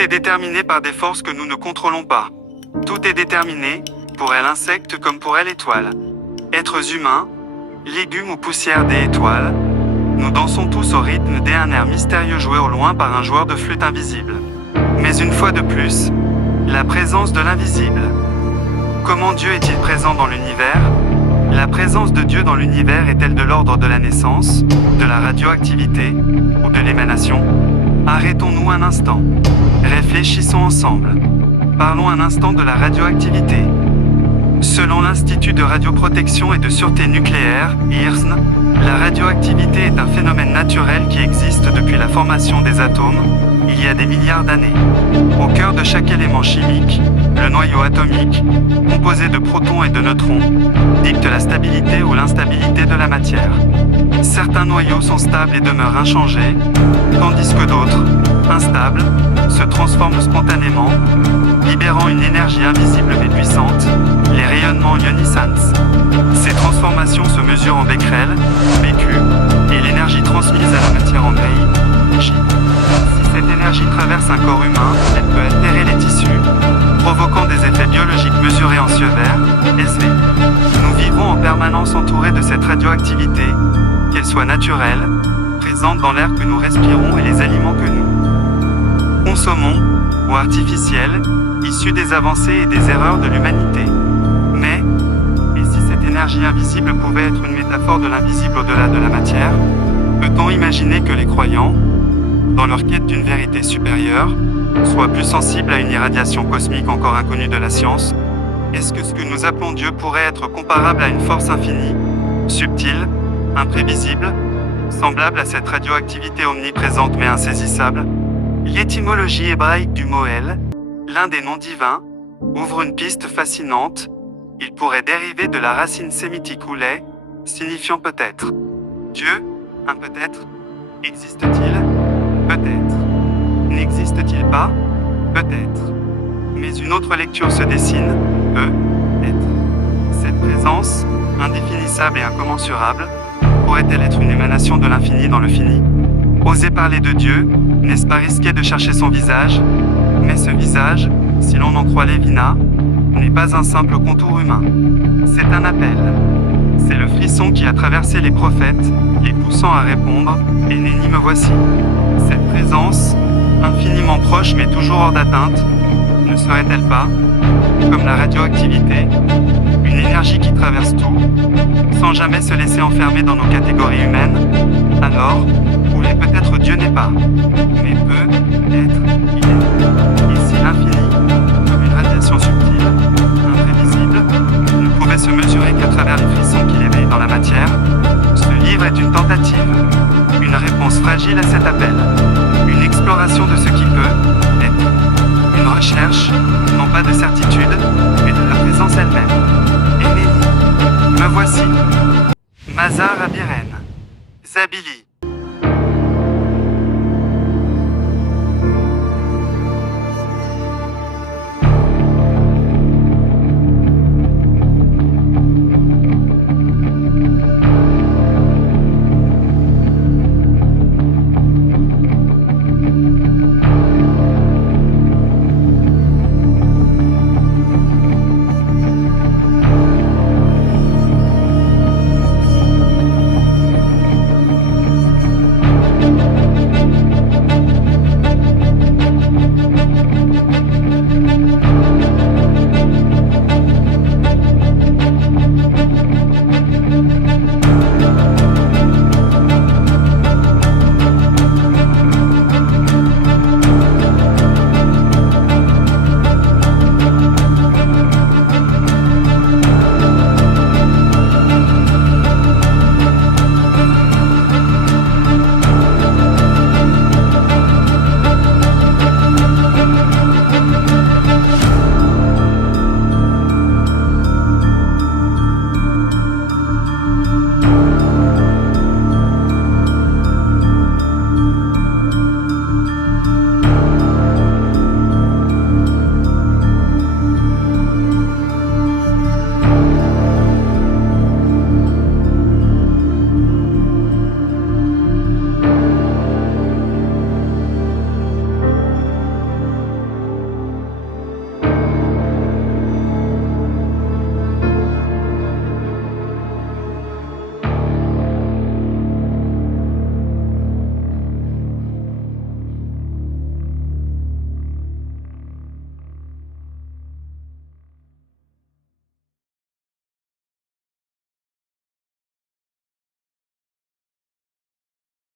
Tout est déterminé par des forces que nous ne contrôlons pas. Tout est déterminé, pour elle insecte comme pour elle étoile. Êtres humains, légumes ou poussière des étoiles, nous dansons tous au rythme d'un air mystérieux joué au loin par un joueur de flûte invisible. Mais une fois de plus, la présence de l'invisible. Comment Dieu est-il présent dans l'univers? La présence de Dieu dans l'univers est-elle de l'ordre de la naissance, de la radioactivité ou de l'émanation? Arrêtons-nous un instant. Réfléchissons ensemble. Parlons un instant de la radioactivité. Selon l'Institut de radioprotection et de sûreté nucléaire, IRSN, la radioactivité est un phénomène naturel qui existe depuis la formation des atomes, il y a des milliards d'années. Au cœur de chaque élément chimique, le noyau atomique, composé de protons et de neutrons, dicte la stabilité ou l'instabilité de la matière. Certains noyaux sont stables et demeurent inchangés, tandis que d'autres, instables, se transforment spontanément, libérant une énergie invisible mais puissante, les rayonnements ionisants. Ces transformations se mesurent en becquerel, BQ, et l'énergie transmise à la matière en gray, J. Si cette énergie traverse un corps humain, elle peut altérer les tissus, provoquant des effets biologiques mesurés en sievert, SV. Nous vivons en permanence entourés de cette radioactivité, qu'elle soit naturelle, présente dans l'air que nous respirons et les aliments que nous consommons, ou artificielle, issue des avancées et des erreurs de l'humanité. Mais, et si cette énergie invisible pouvait être une métaphore de l'invisible au-delà de la matière, peut-on imaginer que les croyants, dans leur quête d'une vérité supérieure, soient plus sensibles à une irradiation cosmique encore inconnue de la science? Est-ce que ce que nous appelons Dieu pourrait être comparable à une force infinie, subtile, imprévisible, semblable à cette radioactivité omniprésente mais insaisissable? L'étymologie hébraïque du mot El, l'un des noms divins, ouvre une piste fascinante. Il pourrait dériver de la racine sémitique oulé, signifiant peut-être. Dieu, un peut-être. Existe-t-il? Peut-être. N'existe-t-il pas? Peut-être. Mais une autre lecture se dessine, peut-être. Cette présence, indéfinissable et incommensurable, pourrait-elle être une émanation de l'infini dans le fini? Oser parler de Dieu, n'est-ce pas risquer de chercher son visage? Mais ce visage, si l'on en croit Lévinas, n'est pas un simple contour humain. C'est un appel. C'est le frisson qui a traversé les prophètes, les poussant à répondre, et nenni me voici. Cette présence, infiniment proche mais toujours hors d'atteinte, ne serait-elle pas, comme la radioactivité, une énergie qui traverse tout, sans jamais se laisser enfermer dans nos catégories humaines? Alors, où est peut-être Dieu n'est pas, mais peut-être il est. Et si l'infini, comme une radiation subtile, imprévisible, ne pouvait se mesurer qu'à travers les frissons qu'il éveille dans la matière, ce livre est une tentative, une réponse fragile à cet appel, une exploration de ce qui peut être, une recherche, non pas de certitude, mais de la présence elle-même. Et Nenni, me voici. Mazar Abiren. Zabili.